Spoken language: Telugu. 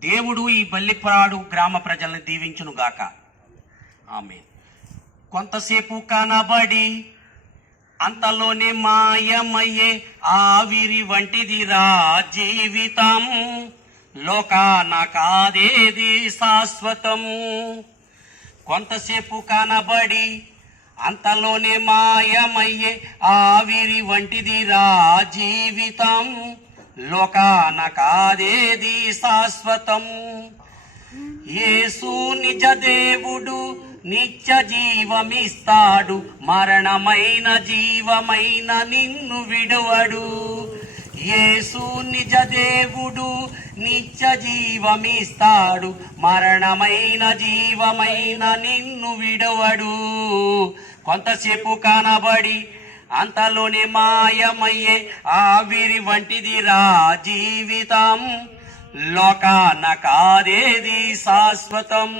దేవుడు ఈ బల్లిప్రాడు గ్రామ ప్రజల్ని దీవించును గాక. ఆమె కొంతసేపు కనబడి అంతలోనే మాయమయ్యే ఆవిరి వంటిదిరా జీవితం. లోకాన కాదేది శాశ్వతం. కొంతసేపు కనబడి అంతలోనే మాయమయ్యే ఆవిరి వంటిదిరా జీవితం. లోకాన కాదేది శాశ్వతం? యేసు నిజ దేవుడు నిత్య జీవమిస్తాడు మరణమైన జీవమైన నిన్ను విడువడు. యేసు నిజ దేవుడు నిత్య జీవమిస్తాడు మరణమైన జీవమైన నిన్ను విడవడు. కొంతసేపు కనబడి అంతలోనే మాయమయ్యే ఆవిరి వంటిదిరా జీవితం. లోకాన కాదేది శాశ్వతం.